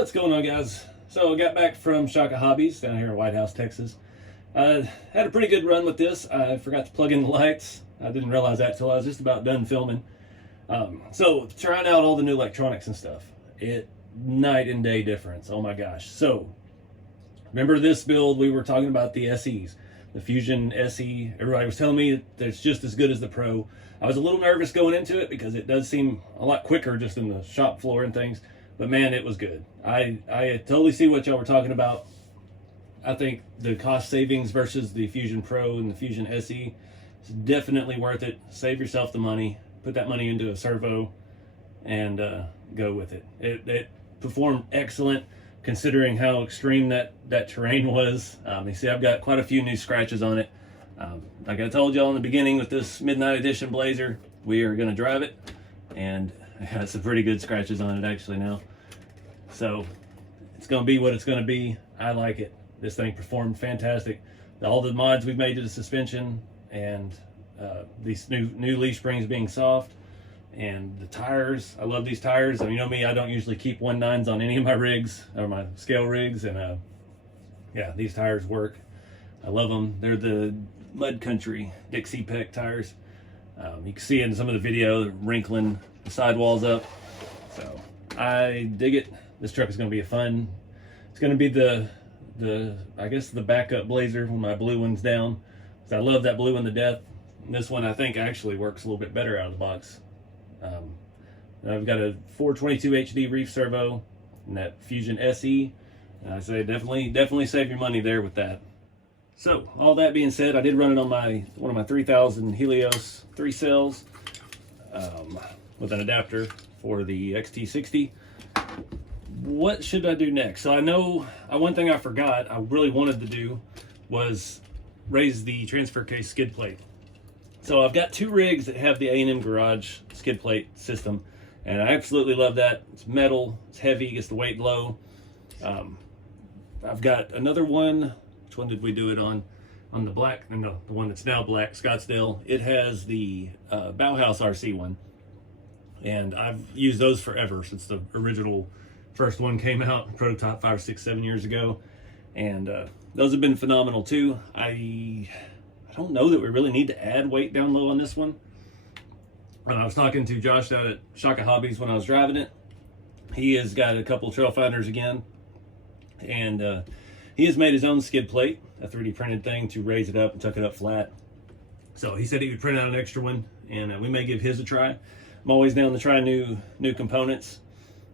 What's going on, guys? So I got back from Shakahobbies down here in Whitehouse, Texas. Had a pretty good run with this. I forgot to plug in the lights. I didn't realize that till I was just about done filming. So trying out all the new electronics and stuff. Night and day difference. Oh my gosh. So remember this build, we were talking about the SEs, the Fusion SE. Everybody was telling me that it's just as good as the Pro. I was a little nervous going into it because it does seem a lot quicker just in the shop floor and things. But man, it was good. I totally see what y'all were talking about. I think the cost savings versus the Fusion Pro and the Fusion SE is definitely worth it. Save yourself the money. Put that money into a servo and go with it. It performed excellent considering how extreme that terrain was. You see I've got quite a few new scratches on it. Like I told y'all in the beginning with this Midnight Edition Blazer, we are going to drive it, and I got some pretty good scratches on it actually now. So it's going to be what it's going to be. I like it. This thing performed fantastic. All the mods we've made to the suspension and these new leaf springs being soft, and the tires. I love these tires. I mean, you know me, I don't usually keep 1.9s on any of my rigs or my scale rigs, and yeah, these tires work. I love them. They're the Mud Country Dixie Peck tires. You can see in some of the video wrinkling the sidewalls up. So I dig it. This truck is going to be it's going to be the I guess the backup Blazer when my blue one's down. So I love that blue one to death. And this one I think actually works a little bit better out of the box. I've got a 422 HD reef servo and that Fusion SE. I say definitely save your money there with that. So all that being said, I did run it on one of my 3000 Helios 3 cells with an adapter for the XT60. What should I do next? So I know one thing I forgot I really wanted to do was raise the transfer case skid plate. So I've got 2 rigs that have the A&M Garage skid plate system, and I absolutely love that. It's metal, it's heavy, gets the weight low. I've got another one. Which one did we do it on? On the black, no, the one that's now black, Scottsdale. It has the Bauhaus RC one, and I've used those forever since the original first one came out, prototype 5, 6, 7 years ago, and those have been phenomenal too. I don't know that we really need to add weight down low on this one. I was talking to Josh out at Shakahobbies when I was driving it. He has got a couple trail finders again, and he has made his own skid plate, a 3D printed thing to raise it up and tuck it up flat. So he said he would print out an extra one, and we may give his a try. I'm always down to try new components,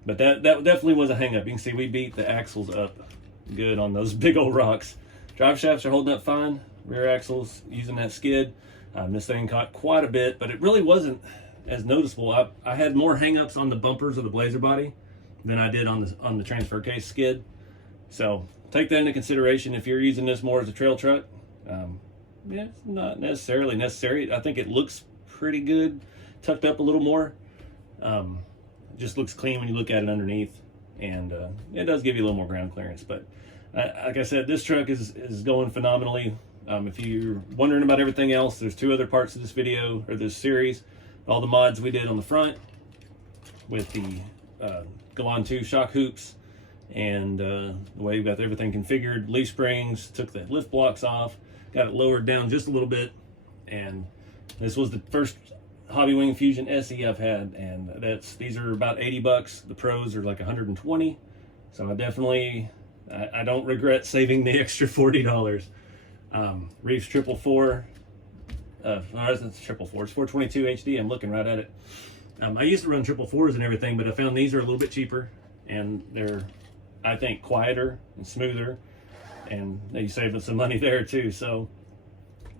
but that definitely was a hang up. You can see we beat the axles up good on those big old rocks. Drive shafts are holding up fine. Rear axles using that skid. This thing caught quite a bit, but it really wasn't as noticeable. I had more hang ups on the bumpers of the Blazer body than I did on the transfer case skid. So take that into consideration if you're using this more as a trail truck. Yeah, it's not necessarily necessary. I think it looks pretty good, tucked up a little more. Just looks clean when you look at it underneath, and it does give you a little more ground clearance. But like I said, this truck is going phenomenally. If you're wondering about everything else, there's 2 other parts of this video, or this series. All the mods we did on the front with the Galan 2 shock hoops, and the way we've got everything configured, leaf springs, took the lift blocks off, got it lowered down just a little bit, and this was the first Hobbywing Fusion SE I've had, and these are about 80 bucks. The pros are like 120, so I don't regret saving the extra $40. Reef's 444, it's 444, it's 422 HD. I'm looking right at it. I used to run 444s and everything, but I found these are a little bit cheaper, and they're, I think, quieter and smoother, and you save us some money there too. So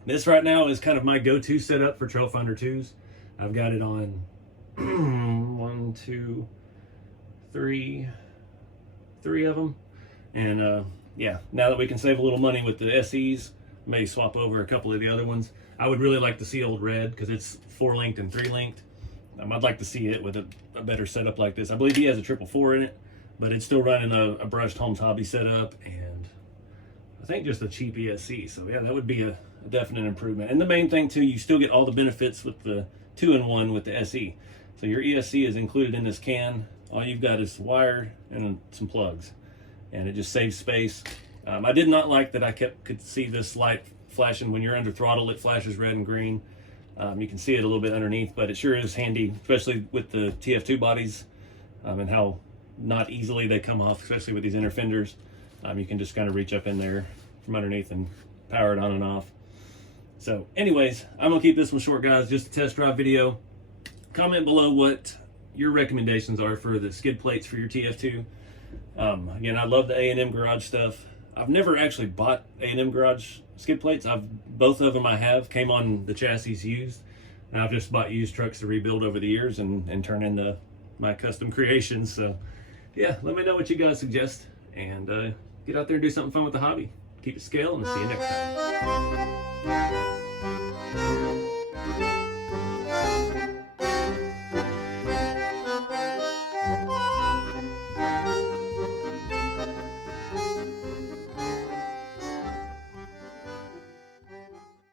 this right now is kind of my go-to setup for Trail Finder 2s. I've got it on 1, 2, 3 of them, and yeah, now that we can save a little money with the SEs, may swap over a couple of the other ones. I would really like to see Old Red, because it's 4-linked and 3-linked. I'd like to see it with a better setup like this. I believe he has a 444 in it, but it's still running a brushed Holmes Hobby setup, and I think just a cheap ESC. So yeah, that would be a definite improvement. And the main thing too, you still get all the benefits with the 2-in-1 with the SE. So your ESC is included in this can. All you've got is wire and some plugs, and it just saves space. I did not like that I could see this light flashing when you're under throttle. It flashes red and green. You can see it a little bit underneath, but it sure is handy, especially with the TF2 bodies, and how not easily they come off, especially with these inner fenders. You can just kind of reach up in there from underneath and power it on and off. So anyways, I'm gonna keep this one short, guys, just a test drive video. Comment below what your recommendations are for the skid plates for your TF2. Again, I love the A&M Garage stuff. I've never actually bought A&M Garage skid plates. Both of them I have came on the chassis used, and I've just bought used trucks to rebuild over the years and turn into my custom creations. So yeah, let me know what you guys suggest, and get out there and do something fun with the hobby. Keep it scale, and see you next time.